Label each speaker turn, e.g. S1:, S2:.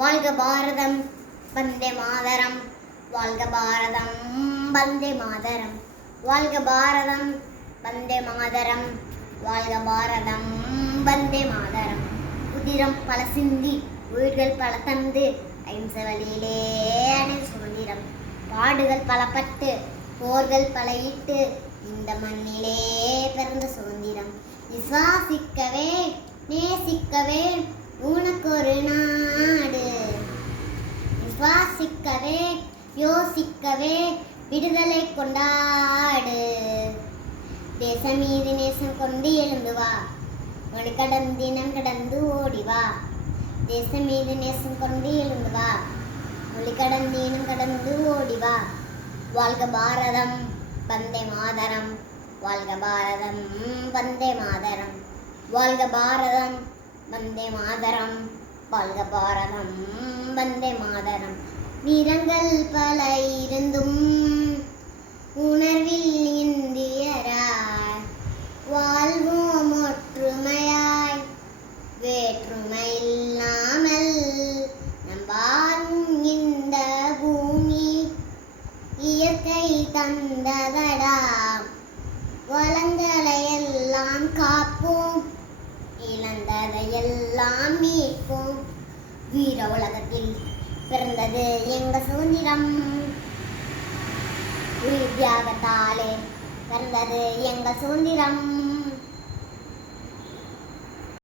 S1: வாழ்க பாரதம் வந்தே மாதரம். வாழ்க பாரதம் வந்தே மாதரம். வாழ்க பாரதம் வந்தே மாதரம். வாழ்க பாரதம் வந்தே மாதரம். உதிரம் பல சிந்தி உயிர்கள் பல தந்து. அஹிம்ச வழியிலே அணை சுதந்திரம் பாடுகள் பல பட்டு போர்கள் பல இட்டு. இந்த மண்ணிலே பிறந்த சுதந்திரம் விசுவாசிக்கவே நேசிக்கவே ஊன யாசிக்கவே யோசிக்கவே விடுதலை கொண்டாடு. தேசம் மீது நேசம் கொண்டு எழுந்து வா. ஒரு கடன் தினம் கடந்து ஓடி வா. தேசம் மீது நேசம் கொண்டு எழுந்து வா. மொழி கடந்தினம் கடந்து ஓடி வா. வாழ்க பாரதம் வந்தே மாதரம். வாழ்க பாரதம் வந்தே மாதரம். வாழ்க பாரதம் வந்தே மாதரம். வாழ்க பாரதம் வந்தே மாதரம். நிறங்கள் பல இருந்தும் உணர்வில் இந்தியராய். வாழ்வோம் ஒற்றுமையாய். வேற்றுமை இல்லாமல் நம்பாரும் இந்த பூமி. இயற்கை தந்ததடா. வளங்களை எல்லாம் காப்போம். எல்லாம் வீர உலகத்தில் பிறந்தது எங்க சுதந்திரம்? உயிர் தியாகத்தாலே பிறந்தது எங்க சுதந்திரம்?